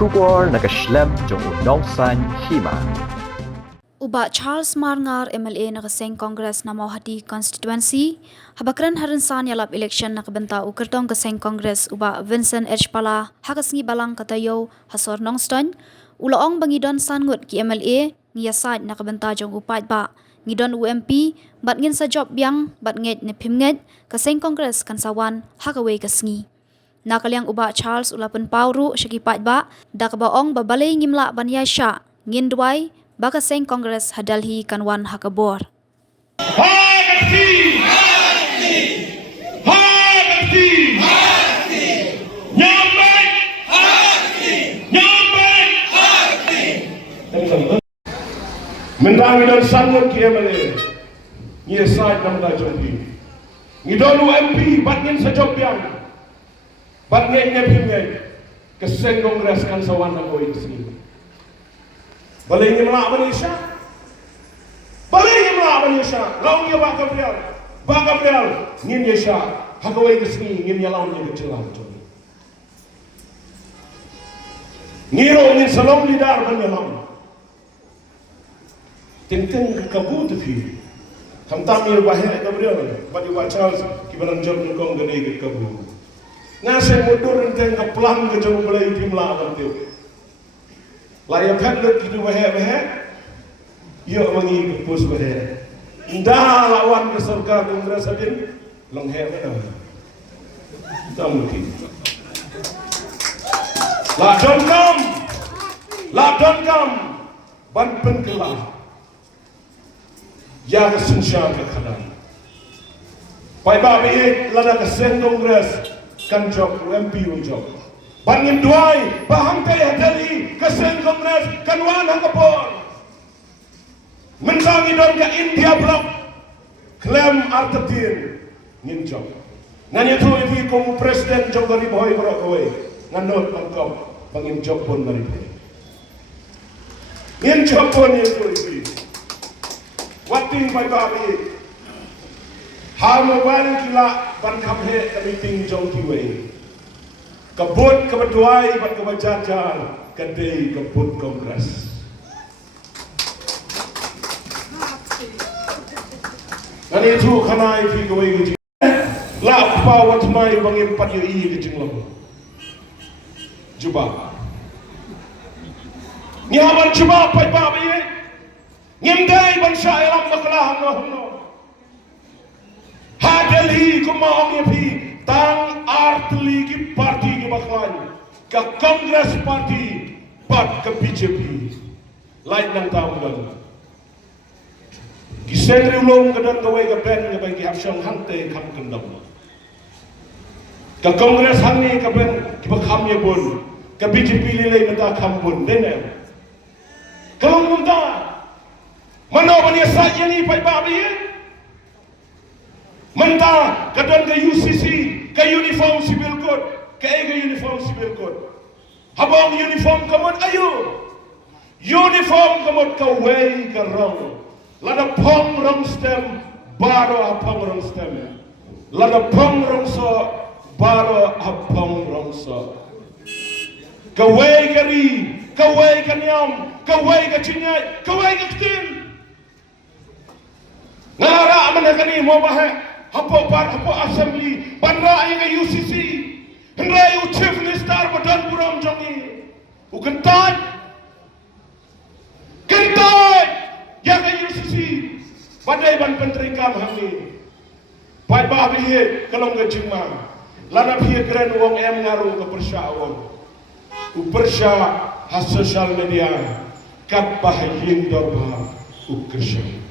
Kubor nakaslem jong unongsan Hima. Uba Charles Marngar MLA nakaseng Congress na Mauhati constituency habakran harinsan yalap election nakabenta ukertong kaseng Congress uba Vincent H. Pala hakasngi balang katayo hasor nongston ulaong bangidon sangut ki MLA ngiyasad nakabenta jong upat ba ngidon UMP bat ngin sa job Biang bat nget ne pimnget kaseng Congress kansawan hakaway kasngi nakaliang uba Charles ulapan pauru syakipat ba dakabaong babalay ngimla banyasya ngin duay baka seng Congress hadalhi kanwan hakabor. Mendangi dan sanggup KMLA Nye saat nam da jompi Ngidonu MP Batngin sejok Biang Batngin nyepimnya Keseng Kongres kan sawan na koi kesini Balai ni melak Malaysia Laung dia Baka Bial Ngin Yesha Hakawai kesini Ngin ya laung dia kecelah Ngiro ngin salong lidar ban ya laung Teng-teng kabut fi. Kamtam ni bahaya Gabriel. Bagi Charles kibalan job ngkong gede ke kabut. Ngase mundur teng ka plan ke jom belai timla bantu. Laya padlet kitu bahaya. Yo mangi pus bahaya. Nda lawan ke sarkar Kongres adin long he mana. Tak mungkin. La don kam. Ban pen kelah. Ya kesensyar ke kanan. Pai babi lada kesen Kongres kan job UMP job. Bangin duai bahang kaya dari kesen Kongres kan wan hangapor. Mendangi don ke India blok klaim artetin ngin job. Nganya tu ini komu presiden job dari boy berok kowe. Nganot mangkop bangin job pun dari boy. Ngin job pun itu ini. Wating pai babi hal mobile kila ban kaphe meeting jong kiwe kabut kebetuai ban kebajajar kedai kabut Kongres dan itu kanai fi kowe gitu la pa wat mai bangin pat yo i gitu nglo juba nyaman juba pai babi Ngimdai bangsa elam bakalah no. Hadeli kumaong yapi tang artli ki parti ki baklan ka Congress party pat ka BJP lain nang tahu dan kisendri ulong kadan kawai ka ben ka bagi hapsyang hante kam kendam ka Congress hangi ka ben ki bakham ye bun ka BJP lilay nata kam bun dene kalau munta Mana bani saja ni pai babi ye? Mentah kadang ke UCC, ke uniform civil code, ke uniform civil code. Habang uniform kamot ayo. Uniform kamot ka way ka rong. Lada pong rong stem, baro apong rong stem. Lada pong rong so, baro apong rong so. Ka way ka ri, ka way ka nyam, ka way ka chinyay, ka way ka ktin. Ngara mana kani mo bahe hapo assembly banra ay ka UCC hendai chief minister badan buram jongi ukentai ya ka UCC badai ban menteri kam hamni pai ba bihe kalong ga jingma lana bihe keren wong em ngaru ka persya wong u persya has social media kap bahayin dorba u krisya